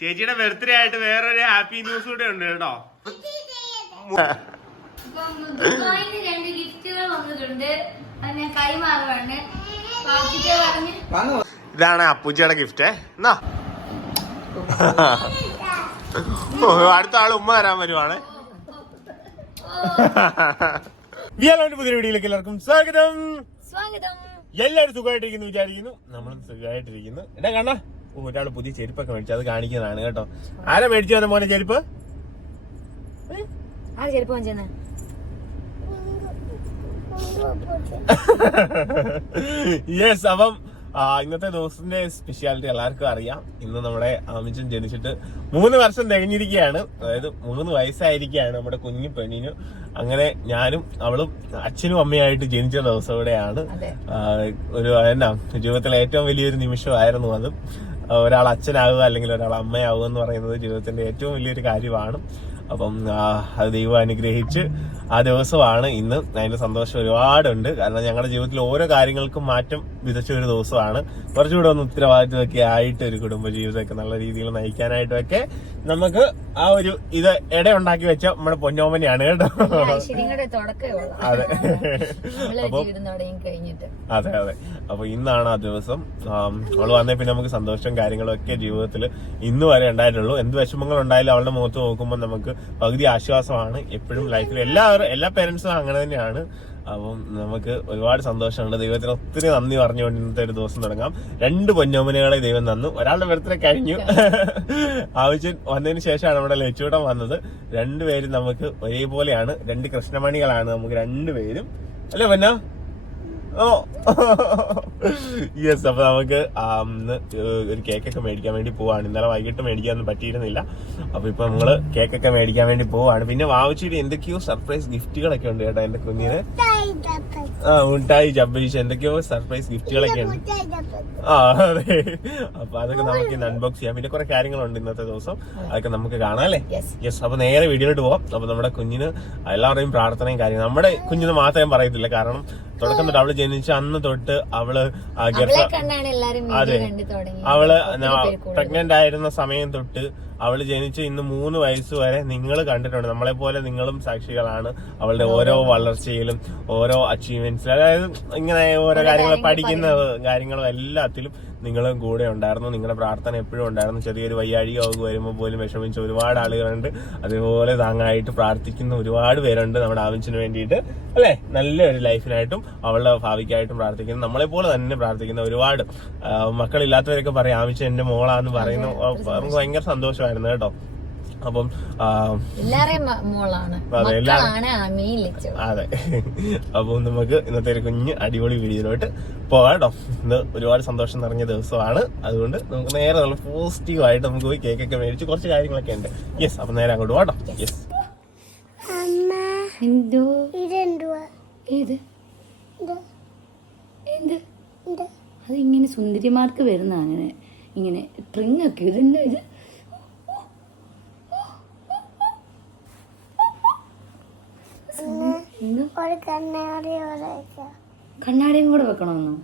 ചേച്ചിയുടെ ബർത്ത്ഡേ ആയിട്ട് വേറൊരു ഹാപ്പി ന്യൂസ് കൂടെ ഉണ്ട് കേട്ടോ. രണ്ട് ഗിഫ്റ്റുകൾ വന്നിട്ടുണ്ട്. അത് ഞാൻ കൈമാറുവാണ്. വാച്ചിട്ട് പറഞ്ഞ്. ഇതാണ് അപ്പൂച്ചിയുടെ ഗിഫ്റ്റ് എന്നാ? അടുത്ത ആൾ ഉമ്മ തരാൻ വരുവാണ്. വിയാലോന്റെ പുതിയ വീഡിയോയിലേക്ക് എല്ലാവർക്കും സ്വാഗതം. സ്വാഗതം. എല്ലാവരും സുഖമായിട്ടിരിക്കുന്നു വിചാരിക്കുന്നു. നമ്മളും സുഖമായിട്ടിരിക്കുന്നു. എന്നാ കാണാ. ഓ ഒരാൾ പുതിയ ചെരുപ്പൊക്കെ മേടിച്ചു അത് കാണിക്കുന്നതാണ് കേട്ടോ. ആരാ മേടിച്ചു വന്ന മോനെ ചെരുപ്പ്? യെസ് അപ്പം ഇന്നത്തെ ദിവസത്തിന്റെ സ്പെഷ്യാലിറ്റി എല്ലാവർക്കും അറിയാം. ഇന്ന് നമ്മുടെ അമിച്ചൻ ജനിച്ചിട്ട് മൂന്ന് വർഷം തികഞ്ഞിരിക്കുകയാണ്. അതായത് മൂന്ന് വയസ്സായിരിക്കുകയാണ് നമ്മുടെ കുഞ്ഞു പെണ്ണിന്. അങ്ങനെ ഞാനും അവളും അച്ഛനും അമ്മയായിട്ട് ജനിച്ച ദിവസം ഇവിടെയാണ്. ഒരു എന്നാ ജീവിതത്തിലെ ഏറ്റവും വലിയൊരു നിമിഷമായിരുന്നു അത്. ഒരാൾ അച്ഛനാവുക അല്ലെങ്കിൽ ഒരാൾ അമ്മയാവുക എന്ന് പറയുന്നത് ജീവിതത്തിന്റെ ഏറ്റവും വലിയൊരു കാര്യമാണ്. അപ്പം അത് ദൈവം അനുഗ്രഹിച്ച് ആ ദിവസമാണ് ഇന്ന്. അതിന്റെ സന്തോഷം ഒരുപാടുണ്ട്. കാരണം ഞങ്ങളുടെ ജീവിതത്തിൽ ഓരോ കാര്യങ്ങൾക്കും മാറ്റം വിതച്ച ഒരു ദിവസമാണ്. കുറച്ചുകൂടെ ഒന്ന് ഉത്തരവാദിത്വമൊക്കെ ആയിട്ട് ഒരു കുടുംബ ജീവിതമൊക്കെ നല്ല രീതിയിൽ നയിക്കാനായിട്ടും ഒക്കെ നമുക്ക് ആ ഒരു ഇത് ഇട ഉണ്ടാക്കി വെച്ച നമ്മുടെ പൊന്നോമനെയാണ് കേട്ടോ. അതെ. അതെ അതെ. അപ്പൊ ഇന്നാണ് ആ ദിവസം. അവൾ വന്നേ പിന്നെ നമുക്ക് സന്തോഷം കാര്യങ്ങളും ഒക്കെ ജീവിതത്തിൽ ഇന്ന് വരെ ഉണ്ടായിട്ടുള്ളൂ. എന്ത് വിഷമങ്ങൾ ഉണ്ടായാലും അവളുടെ മുഖത്ത് നോക്കുമ്പോൾ നമുക്ക് പകുതി ആശ്വാസമാണ്. എപ്പോഴും ലൈഫിൽ എല്ലാവരും എല്ലാ പേരൻസും അങ്ങനെ തന്നെയാണ്. അപ്പം നമുക്ക് ഒരുപാട് സന്തോഷമുണ്ട്. ദൈവത്തിന് ഒത്തിരി നന്ദി പറഞ്ഞുകൊണ്ട് ഇന്നത്തെ ഒരു ദിവസം തുടങ്ങാം. രണ്ട് പൊന്നോമനകളെ ദൈവം തന്നു. ഒരാളുടെ ബർത്ത്ഡേ കഴിഞ്ഞു. ആവശ്യം വന്നതിന് ശേഷമാണ് നമ്മുടെ ലക്ഷ്യൂടം വന്നത്. രണ്ടുപേരും നമുക്ക് ഒരേപോലെയാണ്. രണ്ട് കൃഷ്ണമണികളാണ് നമുക്ക് രണ്ടുപേരും. അല്ലേ പൊന്നോ? ഓ യെസ് അപ്പൊ നമുക്ക് ഒരു കേക്കൊക്കെ മേടിക്കാൻ വേണ്ടി പോവാണ്. ഇന്നലെ വൈകിട്ട് മേടിക്കാനൊന്നും പറ്റിയിരുന്നില്ല. അപ്പൊ ഇപ്പൊ നമ്മൾ കേക്കൊക്കെ മേടിക്കാൻ വേണ്ടി പോവാണ്. പിന്നെ വാവച്ചിട്ട് എന്തൊക്കെയോ സർപ്രൈസ് ഗിഫ്റ്റുകളൊക്കെ ഉണ്ട് കേട്ടോ എന്റെ കുഞ്ഞിന്. ആ മുട്ടായി ജബീഷ് എന്തൊക്കെയോ സർപ്രൈസ് ഗിഫ്റ്റുകളൊക്കെ ഉണ്ട്. ആ അതെ. അപ്പൊ അതൊക്കെ നമുക്ക് ഇന്ന് അൺബോക്സ് ചെയ്യാം. പിന്നെ കുറെ കാര്യങ്ങളുണ്ട് ഇന്നത്തെ ദിവസം. അതൊക്കെ നമുക്ക് കാണാം അല്ലേ? യെസ് അപ്പൊ നേരെ വീഡിയോയിലോട്ട് പോവാം. അപ്പൊ നമ്മുടെ കുഞ്ഞിന് എല്ലാവരുടെയും പ്രാർത്ഥനയും കാര്യങ്ങളും. നമ്മുടെ കുഞ്ഞിന് മാത്രമേ പറയത്തില്ല. കാരണം തുടക്കം തൊട്ട് അവൾ ജനിച്ച അന്ന് തൊട്ട് അവൾ അതെ. അവൾ പ്രഗ്നന്റ് ആയിരുന്ന സമയം തൊട്ട് അവൾ ജനിച്ച് ഇന്ന് മൂന്ന് വയസ്സ് വരെ നിങ്ങൾ കണ്ടിട്ടുണ്ട്. നമ്മളെ പോലെ നിങ്ങളും സാക്ഷികളാണ് അവളുടെ ഓരോ വളർച്ചയിലും ഓരോ അച്ചീവ്മെന്റ്സിലും അതായത് ഇങ്ങനെ ഓരോ കാര്യങ്ങൾ പഠിക്കുന്ന കാര്യങ്ങളും എല്ലാത്തിലും നിങ്ങളും കൂടെ ഉണ്ടായിരുന്നു. നിങ്ങളുടെ പ്രാർത്ഥന എപ്പോഴും ഉണ്ടായിരുന്നു. ചെറിയൊരു വയ്യാഴിക വരുമ്പോൾ പോലും വിഷമിച്ച ഒരുപാട് ആളുകളുണ്ട്. അതുപോലെ താങ്ങായിട്ട് പ്രാർത്ഥിക്കുന്ന ഒരുപാട് പേരുണ്ട് നമ്മുടെ ആവശ്യത്തിന് വേണ്ടിയിട്ട്. അല്ലെ? നല്ലൊരു ലൈഫിനായിട്ടും അവളുടെ ഭാവിക്കായിട്ടും പ്രാർത്ഥിക്കുന്നു. നമ്മളെ പോലെ തന്നെ പ്രാർത്ഥിക്കുന്ന ഒരുപാട് മക്കളില്ലാത്തവരൊക്കെ പറയും ആവശ്യം എന്റെ മോളാന്ന് പറയുന്നു. നമുക്ക് ഭയങ്കര സന്തോഷമായിരുന്നു കേട്ടോ. അപ്പം അതെ, അപ്പം നമുക്ക് ഇന്നത്തെ ഒരു കുഞ്ഞ് അടിപൊളി വീഡിയോയിലോട്ട് പോകാട്ടോ കേട്ടോ. ഇന്ന് ഒരുപാട് സന്തോഷം നിറഞ്ഞ ദിവസമാണ്. അതുകൊണ്ട് നമുക്ക് നേരെ നല്ല പോസിറ്റീവ് ആയിട്ട് നമുക്ക് പോയി കേക്കൊക്കെ മേടിച്ച് കുറച്ച് കാര്യങ്ങളൊക്കെ ഉണ്ട്. യെസ് അപ്പൊ നേരെ അങ്ങോട്ട് പോകാട്ടോ കേട്ടോ. യെസ് എന്തോ? ഇതെന്തുവാ? ഏത്? ഇത്. എന്ത്? ഇത്. അത് ഇങ്ങനെ സുന്ദരിമാർക്ക് വരുന്ന അങ്ങനെ ഇങ്ങനെ ട്രിങ് ഒക്കെ ഇതെന്താ ഇത് എന്ത് ഒരു കണ്ണാടി ഒരേക്ക കണ്ണാടിയും കൂടെ വെക്കണമെന്നോ?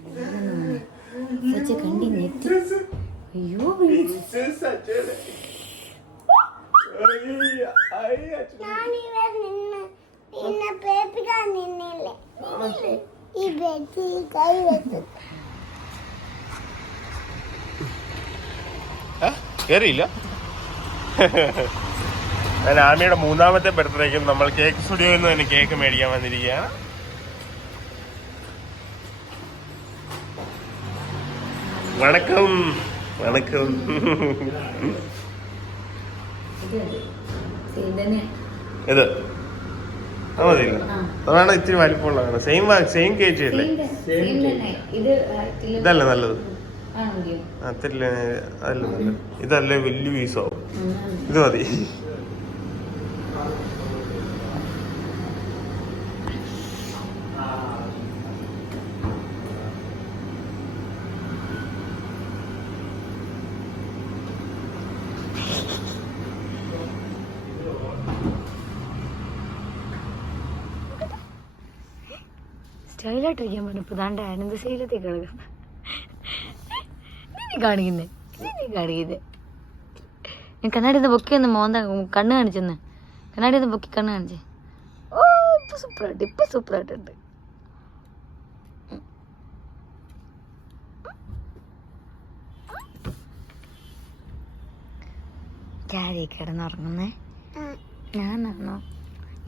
വെച്ച് കണ്ടി നെറ്റി അയ്യോ ഞാനിവിടെ നിന്ന് നിന്നെ പേപ്പിക്കാൻ നിന്നില്ലേ? ഈ ബെറ്റി കൈ വെച്ചു കേറിയില്ല? ഞാൻ ആമയുടെ മൂന്നാമത്തെ ബർത്ത്ഡേക്കും നമ്മൾ കേക്ക് സ്റ്റുഡിയോയിൽ നിന്ന് തന്നെ കേക്ക് മേടിക്കാൻ വന്നിരിക്കുകയാണ്. വണക്കം വണക്കം. ഇത്. മതിയില്ല. അതാണ് ഇത്തിരി വലിപ്പമുള്ളതാണ്. സെയിം സെയിം കേജ് അല്ലേ? ഇത് ഇതല്ലേ നല്ലത്? അതല്ല നല്ലത്? ഇതല്ലേ വലിയ പീസാവും ഇത് മതി. സ്റ്റൈലായിട്ട് വയ്ക്കാൻ പറഞ്ഞു. ഇപ്പൊ ദാണ്ട ആനന്ദ ശൈലത്തിൽ കിടക്കുന്നു നീ കാണിക്കുന്നേ. നീ കാണിക്കുന്നേ. ഞാൻ കണ്ണാടി ഒന്ന് പൊക്കി ഒന്ന് മോന്ത കണ്ണ് കാണിച്ചെന്ന്. കണ്ണാടി ഒന്ന് പൊക്കി കണ്ണ് കാണിച്ചേ. ഓ ഇപ്പൊ സൂപ്പറായിട്ട് ഇപ്പൊ സൂപ്പറായിട്ടുണ്ട്. കാരി കിടന്നുറങ്ങുന്നേ ഞാനാണോ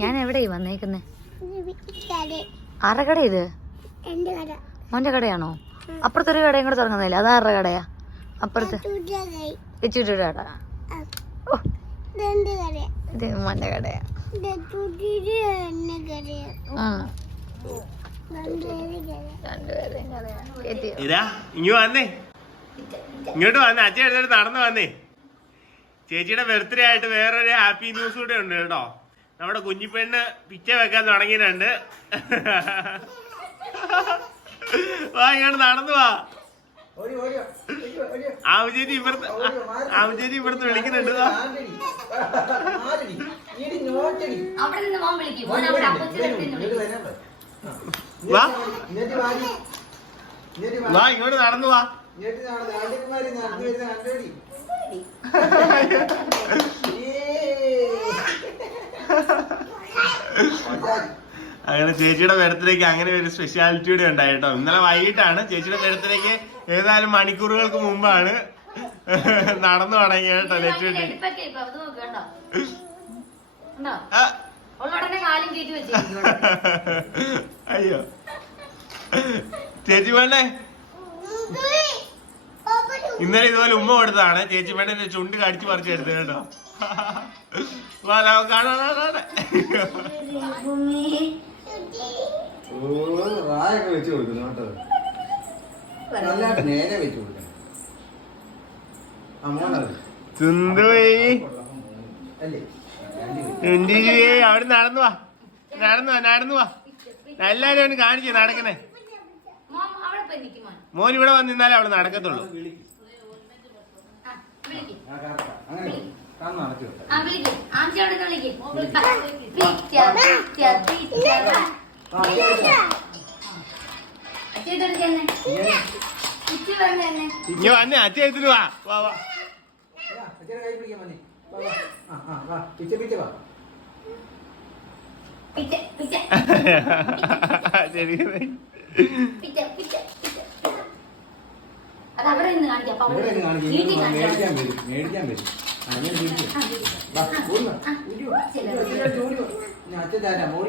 ഞാൻ എവിടെയായി വന്നേക്കുന്നേ? ആരുടെ കട ഇത് എന്റെ കട. മോന്റെ കടയാണോ? അപ്പുറത്തൊരു കടയും കൂടെ തുറങ്ങുന്നില്ല ആരുടെ കടയാ? അപ്പുറത്ത്. വെച്ചിട്ടൊരു കട. ഇത് മോന്റെ കടയാ. ഇങ്ങോട്ട് വന്നേ. അച്ഛൻ എടുത്തിട്ട് നടന്നു വന്നേ. ചേച്ചിയുടെ ബർത്ത്ഡേ ആയിട്ട് വേറൊരു ഹാപ്പി ന്യൂസ് കൂടെ ഉണ്ട് കേട്ടോ. നമ്മുടെ കുഞ്ഞിപ്പെണ്ണ് പിച്ച വെക്കാൻ തുടങ്ങിയിട്ടുണ്ട്. വാ ഇങ്ങോട്ട് നടന്നു വാ. ആവുചേച്ചി ഇവിടുത്തെ ആവുചേച്ചി ഇവിടുത്തെ വിളിക്കുന്നുണ്ട്. വാ. ഇങ്ങോട്ട് നടന്നു വാ. വിളിക്കും മോൻ അവിടെ അപ്പച്ചിയുടെ അടുത്ത് നിന്ന് വിളിക്കും വാ വാ ഇങ്ങോട്ട് നടന്നു വാ അങ്ങനെ ചേച്ചിയുടെ ബർത്ത്ഡേക്ക് അങ്ങനെ ഒരു സ്പെഷ്യാലിറ്റി കൂടെ ഉണ്ടായി കേട്ടോ. ഇന്നലെ വൈകിട്ടാണ് ചേച്ചിയുടെ ബർത്ത്ഡേക്ക് ഏതായാലും മണിക്കൂറുകൾക്ക് മുമ്പാണ് നടന്നു തുടങ്ങിയ കേട്ടോ ലക്ഷ്മി എടുപ്പൊക്കെ ഇപ്പൊ അത് നോക്ക് കണ്ടോ? കണ്ടോ ആ, അവളുടനെ കാലും കയറ്റി വെച്ചിരിക്കും ഇവിടെ. അയ്യോ. ചേച്ചി വേണ്ടേ? ഇന്നലെ ഇതുപോലെ ഉമ്മ കൊടുത്താണ് ചേച്ചി വേണ്ട ചുണ്ട് കടിച്ചു പറിച്ചെടുത്ത് കേട്ടോ. വാ നമുക്ക് കാണാം വെച്ച് കൊടുക്കുന്നു കേട്ടോ. നല്ലതായിട്ട് നേരെ വെച്ച് കൊടുക്കണം. അവിടെ നടന്നു വാ. നടന്നു വാ നടന്നു വാ. എല്ലാരും അവന് കാണിച്ചു നടക്കണേ. മോൻ ഇവിടെ വന്നിരുന്നാലേ അവിടെ നടക്കത്തുള്ളൂ. അങ്ങനെ പിച്ച് വന്ന് വന്നേ അച്ഛത്തിന് വാ വാ വാ. അച്ഛനെ കൈ പിടിക്കാൻ മതി. വാ, വാ. ആ, ആ, വാ. പിച്ച, പിച്ച വാ. പിച്ച പിച്ച. ശരി. പിച്ച പിച്ച പിച്ച. അത് അവിടെ നിന്ന് കാണിക്കാം അപ്പൊ അവിടെ വീട്ടിൽ കാണിക്കാം. മേടിക്കാൻ വരും. മേടിക്കാൻ വരും.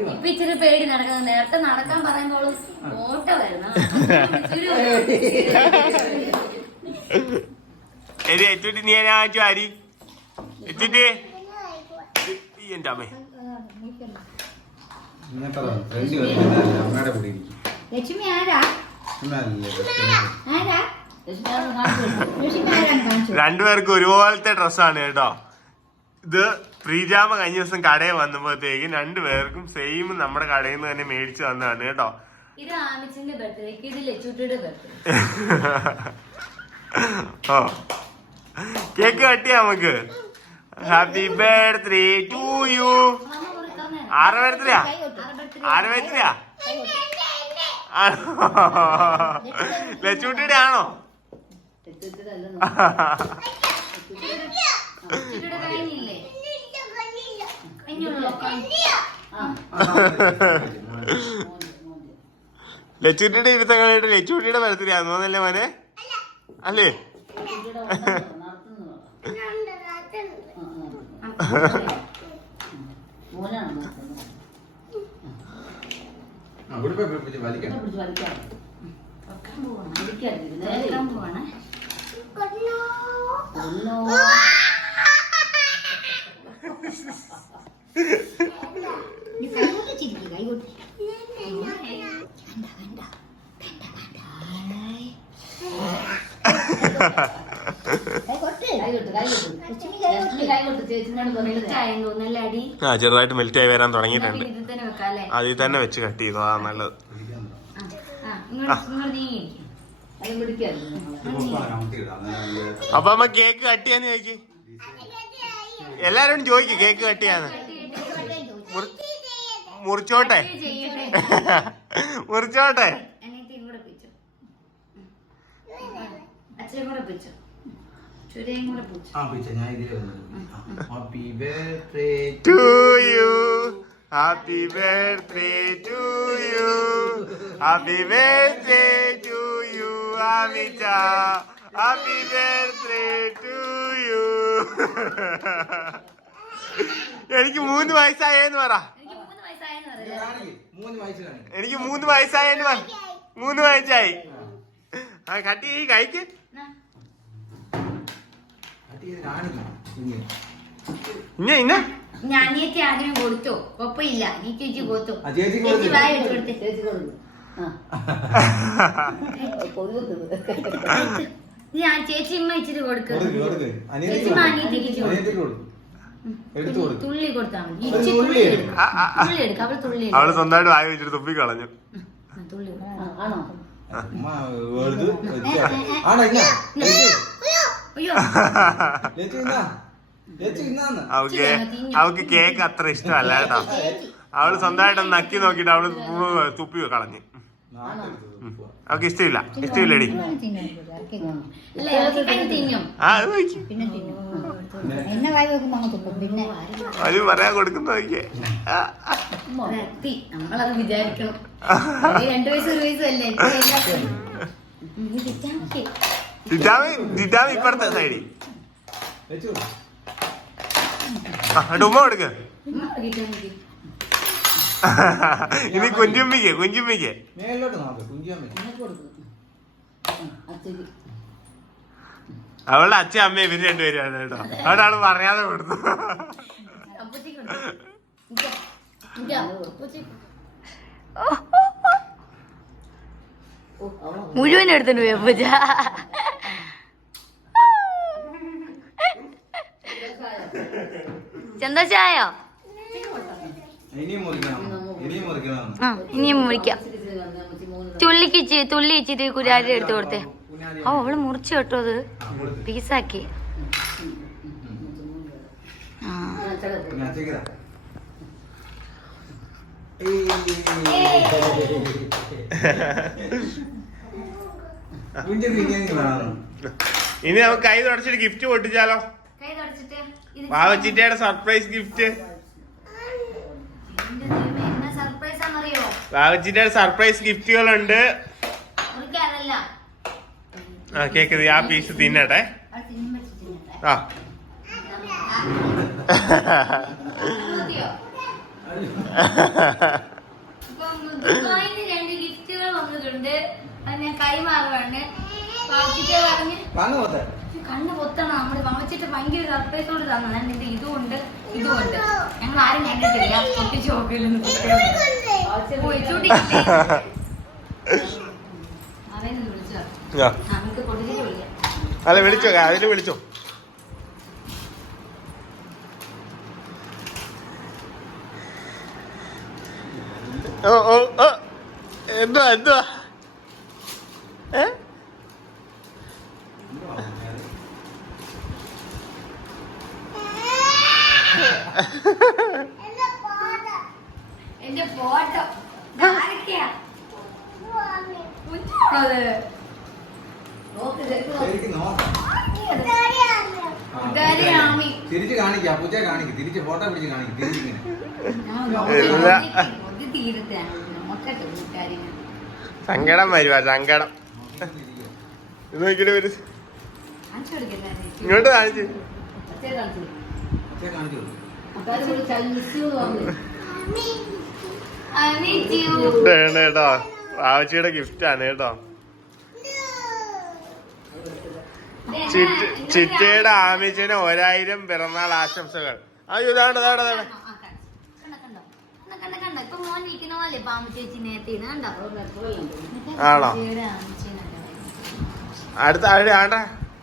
ഇപ്പൊ ഇച്ചിരി പേടി നടക്കുന്നത്. നേരത്തെ നടക്കാൻ പറയുമ്പോഴും ഓട്ട വരുന്ന. നീ എന്റെ അമ്മേ. ലക്ഷ്മി ആരാ? ആരാ? രണ്ടുപേർക്കും ഒരുപോലത്തെ ഡ്രസ്സാണ് കേട്ടോ. ഇത് പ്രീജാമ കഴിഞ്ഞ ദിവസം കടയിൽ വന്നപ്പോഴത്തേക്കും രണ്ടുപേർക്കും സെയിം നമ്മുടെ കടയിൽ നിന്ന് തന്നെ മേടിച്ചു തന്നതാണ് കേട്ടോ. ഇത് ആമിച്ചിന്റെ ബർത്ത്ഡേക്ക് ഇത് ലച്ചൂട്ടിയുടെ ബർത്ത്ഡേ ഓ. കേക്ക് കട്ടിയാ നമുക്ക്? ഹാപ്പി ബർത്ത്ഡേ ടു യു ആറ് ബർത്ത്ഡേയാ ആറ് ബർത്ത്ഡേയാ ലച്ചൂട്ടിയുടെ ആണോ? ലച്ചൂട്ടിയുടെ ഇവിടുത്തെ കളിയുടെ ലച്ചുട്ടിയുടെ ആണെന്ന് തോന്നല്ലേ മോനെ? അല്ലേ? അവിടെ ഇവിടെ പോയി പിടിച്ച് വലിക്കണം. കേൾക്കാൻ പോവാണ്. വലിക്കാം അടി ആ ചെറുതായിട്ട് മെൽറ്റ് ആയി വരാൻ തുടങ്ങിയിട്ടുണ്ട്. അതിൽ തന്നെ വെച്ച് കട്ട് ചെയ്തു ആ നല്ലത്. അപ്പൊ അമ്മ കേക്ക് കട്ട് ചെയ്യാന്ന് ചോദിക്ക്. എല്ലാരോടും ചോദിക്കു കേക്ക് കട്ട് ചെയ്യാന്ന്. മുറി- മുറിച്ചോട്ടെ. മുറിച്ചോട്ടെ. ഞാൻ ഇതിലേ happy birthday to you happy birthday to you. Happy birthday to you, Amita. Happy birthday to you. എനിക്ക് മൂന്ന് വയസ്സായെന്ന് പറ. എനിക്ക് മൂന്ന് വയസ്സായെന്ന് പറ. മൂന്ന് വയസ്സായി. ആ കട്ടി കഴിക്ക്. കുഞ്ഞ് ഇന്ന ഇന്ന അനിയത്തി ആദ്യം കൊടുത്തു. ഒപ്പയില്ല നീ ചേച്ചി കൊടുത്തു. ആ ചേച്ചി ചേച്ചി കൊടുത്തു. വായ വെച്ച് കൊടുത്തേ. ചേച്ചി കൊടുത്തു. ഞാൻ ചേച്ചി ഇമ്മ ഇച്ചിരി കൊടുക്കും. ചേച്ചി കൊടുക്ക്. അനിയത്തിക്ക് ഇച്ചിരി കൊടുക്ക്. അനിയത്തിക്ക് കൊടുക്ക്. എടുത്തു കൊടുക്ക്. തുള്ളി കൊടുത്താൽ മതി. ഇച്ചിരി തുള്ളി തുള്ളി എടുക്ക്. ആ. തുള്ളി അവൾ. സ്വന്തമായിട്ട് വായ വെച്ചിട്ട് തുപ്പി കളഞ്ഞു. തുള്ളി ആണോ? അമ്മ. ആണോ അവക്ക് അവക്ക് കേക്ക് അത്ര ഇഷ്ടമല്ല കേട്ടോ. അവൾ സ്വന്തമായിട്ട് നക്കി നോക്കിട്ട് അവൾ തുപ്പി കളഞ്ഞു. അവക്ക് ഇഷ്ടമില്ല. ഇഷ്ടമില്ലടി. തിന്നും. ആ അത് നോക്കി പറയാൻ കൊടുക്കുന്ന നോക്കിയേ ആ, ആ. എത്തി നമ്മളത് വിചാരിക്കണം. ഒരു രണ്ടു വയസ്സ് ഒരു വയസ്സും അല്ലേ? ഇപ്പൊ എല്ലാവർക്കും ഉം, ഇത് ഇറ്റാക്കി. ജിറ്റാമി ജിറ്റാമി ഇപ്പഴത്തെ സൈഡിൽ ലച്ചു ആ എന്നിട്ട് ഉമ്മ കൊടുക്ക്. ഇനി കുഞ്ചുമ്മിക്ക് കുഞ്ചുമ്മിക്ക്. അവളുടെ അച്ഛൻ അമ്മ ഇവർ രണ്ടുപേരാണ് കേട്ടോ. അവിടാണ് പറയാതെ കൊടുത്തു മുഴുവൻ എടുത്തിട്ടുണ്ട് പോയി പൂജ. ഇനിയും മുറിക്കണം ആ ഇനിയും മുറിക്കാം. ചുള്ളിക്കിച്ച് ഇച്ചി തുള്ളി ഇച്ചിരി കുരാരി എടുത്തു കൊടുത്തേ. ഓ അവൾ മുറിച്ചു കേട്ടോ അത്. പീസാക്കി. ഇനി നമുക്ക് കൈ തുടച്ചിട്ട് ഗിഫ്റ്റ് പൊട്ടിച്ചാലോ? കൈ തുടച്ചിട്ട്. വാവച്ചിറ്റയുടെ സർപ്രൈസ് ഗിഫ്റ്റ് വാവച്ചിറ്റയുടെ സർപ്രൈസ് ഗിഫ്റ്റുകളുണ്ട് ആ കേക്ക് ആ പീസ് തിന്നട്ടെ. ആ. രണ്ട് ഗിഫ്റ്റുകൾ വന്നിട്ടുണ്ട്. അത് ഞാൻ കൈമാറുവാണ്. പറഞ്ഞ്. കണ്ണ് പൊത്തണം. നമ്മൾ വാങ്ങിച്ചിട്ട് ഭയങ്കര സർപ്രൈസോട് തന്നെ ഞാൻ നിന്റെ ഇതുമുണ്ട് ഇതുമുണ്ട് ഞങ്ങൾ ആരും കണ്ടിട്ടില്ല പൊട്ടിച്ച് നോക്കില്ലെന്ന് അല്ല വിളിച്ചോ? അതിന് വിളിച്ചോ? ഓ ഓ ഓ. എന്തുവാ എന്തുവാ? ഏ? എന്റെ ഫോട്ടോ. ആരൊക്കെയാ? തിരിച്ച് കാണിക്കാം പൂച്ച കാണിക്കും. തിരിച്ച് പിടിച്ച് കാണിക്കും. തിരിച്ചിങ്ങനെ സങ്കടം വരുവാ സങ്കടം. ഇത് നോക്കിട്ട് വരും. ഇങ്ങോട്ട് കാണിച്ച്. ഇതാണ് ആവശ്യയുടെ ഗിഫ്റ്റ് ആണ് കേട്ടോ ചിറ്റ ചിറ്റയുടെ ആമിച്ചന് ഒരായിരം പിറന്നാൾ ആശംസകൾ അയ്യോ ഇതാണ് ഇതാണ് ഇതാണ്? ആണോ? അടുത്ത ആണ്ടാ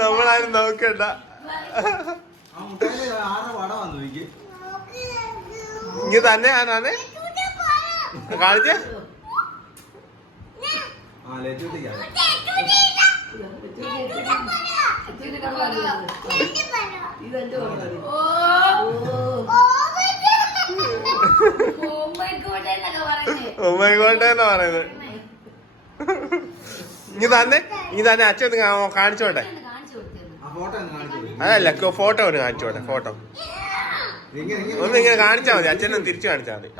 നമ്മളാരും നോക്കണ്ട. ഇങ്ങ തന്നെ ആനാണ് കാണിച്ചേ. എന്നാ പറയുന്നത്. ഇനി തന്നെ ഇനി തന്നെ അച്ഛൻ കാണിച്ചോട്ടെ. അതല്ല ഫോട്ടോ ഒന്ന് കാണിച്ചോട്ടെ ഫോട്ടോ. ഒന്ന് ഇങ്ങനെ കാണിച്ചാൽ മതി അച്ഛനും തിരിച്ചു കാണിച്ചാൽ മതി.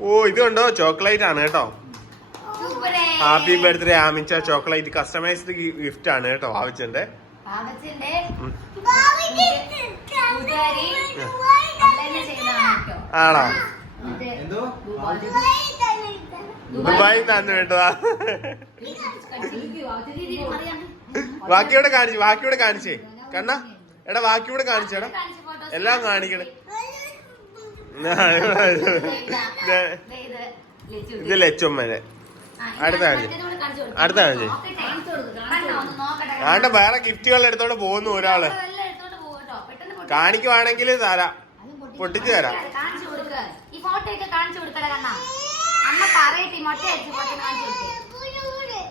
ഓ ഇതുണ്ടോ? കണ്ടോ ചോക്ലേറ്റ് ആണ് കേട്ടോ. Happy birthday Amicha. Chocolate customised gift ആണ് കേട്ടോ ആവശ്യന്റെ ആണോ? ദുബായി. തന്നു കേട്ടോ. കേട്ടതാ. ബാക്കിയോടെ കാണിച്ചു ബാക്കിയോടെ കാണിച്ചേ. കണ്ണ എടാ ബാക്കിയോടെ കാണിച്ചേടാ എല്ലാം കാണിക്കണേ. ഇതാ. ലച്ചുമ്മനെ. അടുത്ത കാണിച്ച്. അടുത്ത കാണിച്ചേ ആണ്ട വേറെ ഗിഫ്റ്റുകൾ എടുത്തോണ്ട് പോകുന്നു ഒരാൾ. കാണിക്കുവാണെങ്കിൽ തരാം. പൊട്ടിച്ചു തരാം. ഈ ഫോട്ടോ ഒക്കെ കാണിച്ചു കൊടുക്കട കണ്ണ. അമ്മ പറയട്ടെ മൊട്ട കാണിച്ചു കൊടുക്ക്. അവിടെ വെക്കാം നീ എല്ലാം തുറന്ന് അവിടെ കാണിക്ക്.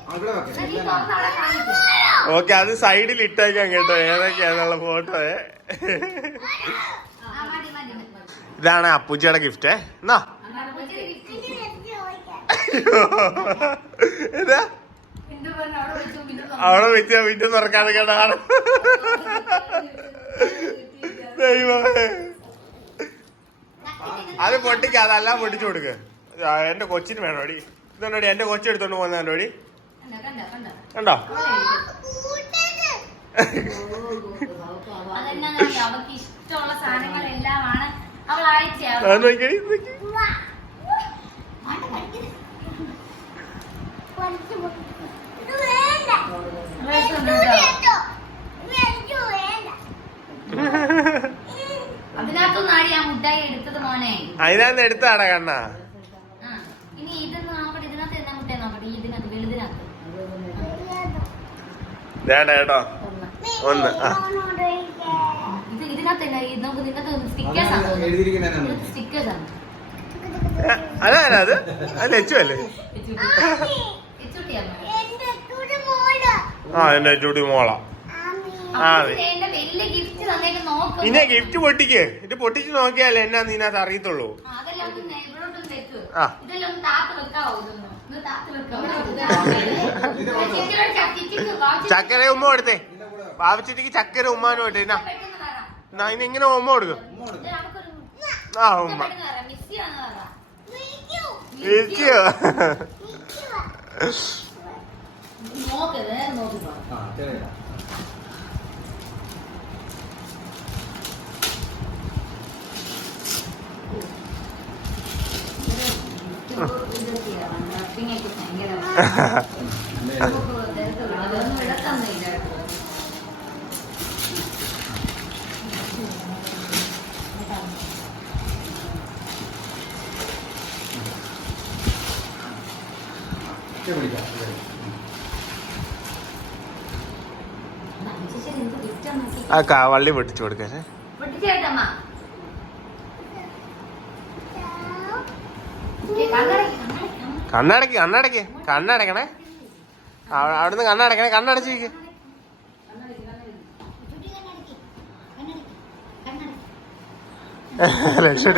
ഓക്കെ അത് സൈഡിൽ ഇട്ടേക്കാം കേട്ടോ. ഏതൊക്കെയാന്നുള്ള ഫോട്ടോ. ഇതാണ് അപ്പൂച്ചിയുടെ ഗിഫ്റ്റ് എന്നാ? എന്താ അവിടെ വെച്ചു, ബിന്ദു അവിടെ വെച്ച വീട്ടിൽ തുറക്കാതെ കേട്ടാണ് ദൈവമേ. അത് പൊട്ടിക്ക അതെല്ലാം പൊട്ടിച്ചു കൊടുക്ക്. എന്റെ കൊച്ചിന് വേണോടി. ഇതോടി എന്റെ കൊച്ചു എടുത്തോണ്ട് പോകുന്നോടി കണ്ടോ? അവൾക്ക് ഇഷ്ടമുള്ള സാധനങ്ങളെല്ലാമാണ് അവൾ അയച്ച. അതിനകത്ത് എടുത്താടാ കണ്ണ? ഇനി ഇതൊന്നും നോക്കട്ടെ ഇതിനകത്ത് എന്നാ മുട്ടേ നോക്കട്ടെ? ഇതിനകത്ത് വലുതിനകത്ത്. വേണ്ട കേട്ടോ ഒന്ന് ആ. ഏ, അതാരാ അത് അത്. ലച്ചു അല്ലേ? ആ എന്റെ ചൂടി മോള. ആ, അതെ. എന്റെ വലിയ ഗിഫ്റ്റ് തന്നേക്ക് നോക്കും. പിന്നെ ഗിഫ്റ്റ് പൊട്ടിക്ക്. ഇത് പൊട്ടിച്ച് നോക്കിയാലേ എന്നാ നീനകത്ത് അറിയത്തുള്ളൂ. ആ, ചക്കര ഉമ്മ കൊടുത്തേ. പാവച്ചിട്ടിക്ക് ചക്കര ഉമ്മാനും കൊടുത്തേ. എന്നാ? ഇന്ന് ഇനി ഇങ്ങനെ ഉമ്മ കൊടുക്കും. ആ ഉമ്മ. ഇരിക്കോ നോക്ക് നോക്കി പറ ആ, ശരി. ഇതൊക്കെയാണ്. wrapping ഒക്കെ ഭയങ്കര അല്ലേ? അതൊന്നും ഇടത്തൊന്നുമില്ല കേട്ടോ. ഇച്ചിരി പിടിക്കാം. ശരി. ചേച്ചി എന്ത് gift ആന്ന് നോക്കി. ആ കാവള്ളി പൊട്ടിച്ചു കൊടുക്കേ പൊട്ടിച്ചേട്ടമ്മ. ഏ, കണ്ണടയ്ക്ക്, കണ്ണടയ്ക്ക്, അമ്മ. കണ്ണടക്ക് കണ്ണടക്ക്. കണ്ണടക്കണേ. അവ- അവിടുന്ന് കണ്ണടക്കണേ. കണ്ണടച്ചിരിക്ക് ലക്ഷ്മി?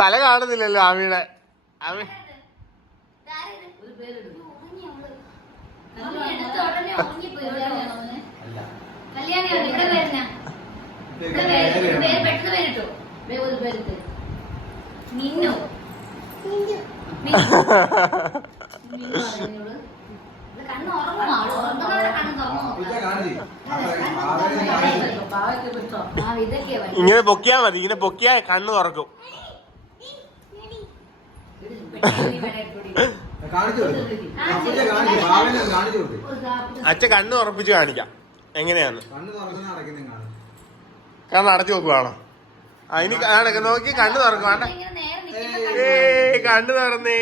തല കാണുന്നില്ലല്ലോ ആമിയുടെ. ആമി ഉറങ്ങിപ്പോയി. മിന്നു. കണ്ണ് ഉറങ്ങുന്നവരുടെ കണ്ണ്. ഇങ്ങനെ പൊക്കിയാ മതി ഇങ്ങനെ പൊക്കിയാ കണ്ണ് തുറക്കും അച്ഛ കണ്ണ് ഉറപ്പിച്ച് കാണിക്കാം. എങ്ങനെയാന്ന് കണ്ണ് അടച്ചു നോക്കുവാണോ? അതിന് കാണൊക്കെ നോക്കി കണ്ണു തുറക്കും വേണ്ട. ഏ കണ്ണു തുറന്നേ.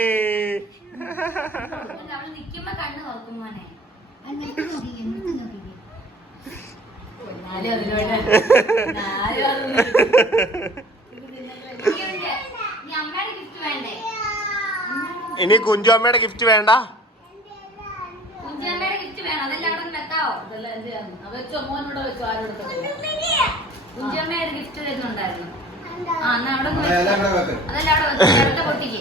അമ്മയുടെ ഗിഫ്റ്റ് വേണ്ട? ഇനി കുഞ്ചു അമ്മയുടെ ഗിഫ്റ്റ് വേണ്ട ഗിഫ്റ്റ് വേണം അതെല്ലാം വെക്കാവോ അതെല്ലാം എന്തിനാണ്? ആ വെച്ചോ മോനോട് വെച്ചോ ആരോട് കുഞ്ചമ്മയുടെ ഗിഫ്റ്റ് തരുന്നുണ്ടായിരുന്നു ആ എന്നാ അവിടെ അതെല്ലാം അവിടെ വെച്ചു അടുത്ത പൊട്ടിക്ക്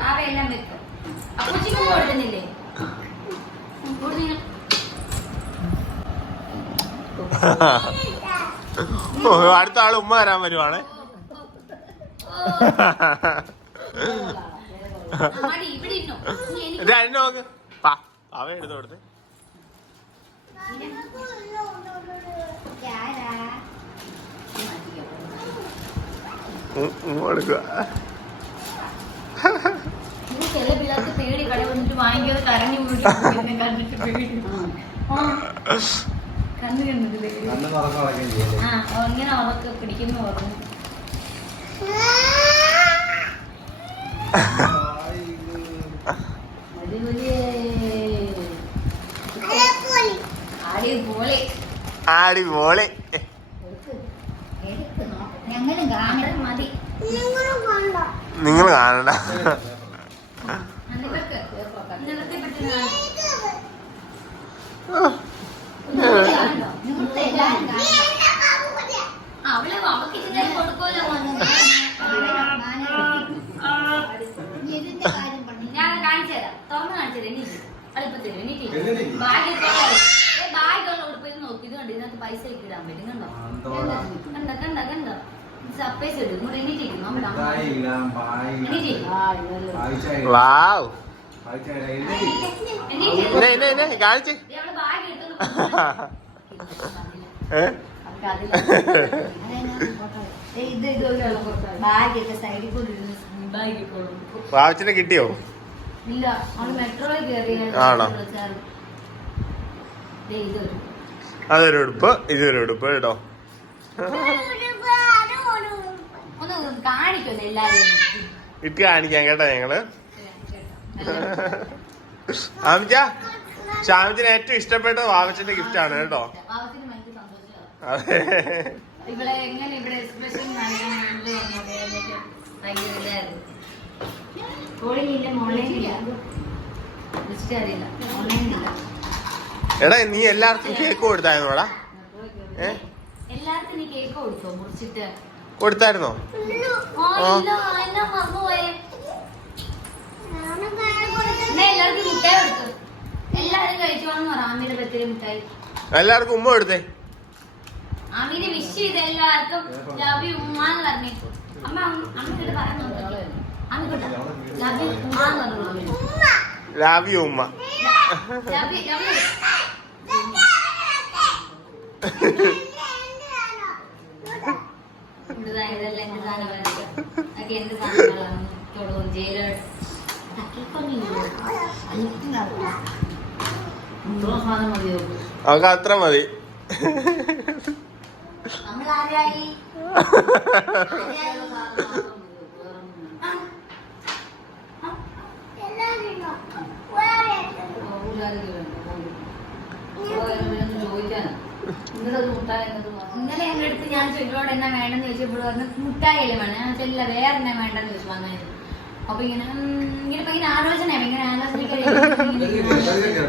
ആ, അതിലോട്ട് വെക്ക്. അപ്പൂച്ചിക്ക് കൊടുക്കുന്നില്ലേ അടുത്ത ആൾ ഉമ്മ വരാൻ വരുവാണ് നോക്ക് പാ അവ എടുത്തു കൊടുത്ത് ചില പിള്ളേർക്ക് പേടി കട വന്നിട്ട് വാങ്ങിക്കാതെ കരഞ്ഞു കണ്ടിട്ട് പേടി. കണ്ണ് കണ്ടിട്ടില്ലേ? ആ ഇങ്ങനെ അവർക്ക് പിടിക്കുന്നു പറഞ്ഞു. അടിപൊളിയേ ആടി പോലെ ആടി മോളെ ഞങ്ങളും കാണാൻ മതി നിങ്ങൾ കാണണ്ട ഞാൻ കാണിച്ചു തരാം. തുറന്ന് കാണിച്ചു തരാം എനിക്ക് എളുപ്പത്തിൽ എനിക്ക് എന്നിട്ട് ബാഗ് ബാഗുള്ള ഉടുപ്പ് ഇത് നോക്കി ഇത് കണ്ട്. ഇതിനകത്ത് പൈസ ഒക്കെ ഇടാൻ പറ്റും. കണ്ടോ? കണ്ട? കണ്ട? കണ്ട? സർപ്രൈസ് ഇടും ഇങ്ങോട്ട് എണീറ്റിരിക്കും നമ്മുടെ കാണിച്ച്. കിട്ടിയോ? ഇല്ല മെട്രോയിൽ കയറി ആണോ? ഇതൊരു അതൊരു ഉടുപ്പ് ഇതൊരു ഉടുപ്പ് കേട്ടോ. ഇട്ട് കാണിക്കാം കേട്ടോ ഞങ്ങൾ. ആമിച്ച ശാമിച്ചിന് ഏറ്റവും ഇഷ്ടപ്പെട്ടത് വാവച്ചിന്റെ ഗിഫ്റ്റ് ആണ് കേട്ടോ. അതെ. അറിയില്ല ഓൺലൈനില്ല എടാ നീ എല്ലാവർക്കും കേക്ക് കൊടുത്തായിരുന്നോടാ? ഏ? എല്ലാവർക്കും നീ കേക്ക് കൊടുത്തോ? മുറിച്ചിട്ട്. കൊടുത്തായിരുന്നോ? എല്ലാവർക്കും മിഠായി കൊടുത്തു? എല്ലാവരും കഴിച്ചോണെന്ന് പറ ആമിയുടെ ബർത്ത്ഡേ മിഠായി എല്ലാവർക്കും ഉമ്മ കൊടുത്തേ. ആമിനെ വിഷ് ചെയ്ത് എല്ലാവർക്കും. ലവ് യു ഉമ്മ എന്ന് പറഞ്ഞു അമ്മ അമ്മ പറഞ്ഞു അമ്മ ലവ് യു ഉമ്മ എന്ന് പറഞ്ഞു ലാവി ഉമ്മ. യു മതിയോ അവൾക്ക് അത്ര മതി. നമ്മൾ ആരായി ഇന്നലെ എന്റെ അടുത്ത് ഞാൻ ചെല്ലോട് എന്നാ വേണ്ടെന്ന് ചോദിച്ചപ്പോൾ പറഞ്ഞു മുട്ടായില്ലേ വേണം ഞാൻ ചെല്ല വേറെ എന്നാ വേണ്ടെന്ന് ചോദിച്ചു? വന്നത് അപ്പൊ ഇങ്ങനെ ഇങ്ങനെ ഇങ്ങനെ ആലോചന ഇങ്ങനെ ആലോചനയുടെ.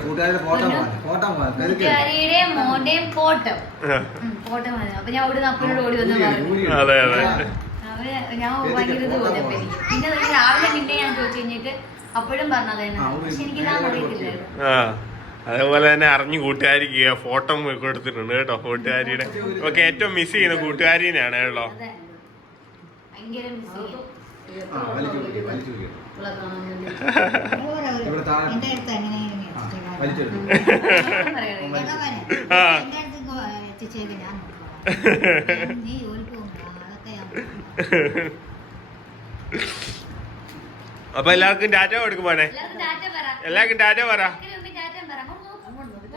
കൂട്ടുകാരുടെ ഫോട്ടോ. ഫോട്ടോ മതി അപ്പൊ ഞാൻ അവിടുന്ന് അപ്പനോട് ഓടി വന്ന്. അവർ ഞാൻ ഭയങ്കര ഇത് തോന്നിയപ്പോ പിന്നെ രാവിലെ പിന്നെ ഞാൻ ചോദിച്ചു കഴിഞ്ഞിട്ട് അപ്പോഴും പറഞ്ഞതായിരുന്നു. പക്ഷെ എനിക്കിതാ അറിയത്തില്ലായിരുന്നു. അതേപോലെ തന്നെ അറിഞ്ഞു കൂട്ടുകാരിക്ക് ഫോട്ടോ കൊടുത്തിട്ടുണ്ട് കേട്ടോ കൂട്ടുകാരിയുടെ. ഒക്കെ ഏറ്റവും മിസ് ചെയ്യുന്ന കൂട്ടുകാരിനെയാണ് കേട്ടോ. അപ്പൊ എല്ലാവർക്കും ഡാറ്റ കൊടുക്കുമ്പോണേ എല്ലാവർക്കും ഡാറ്റ ടാറ്റ പറ.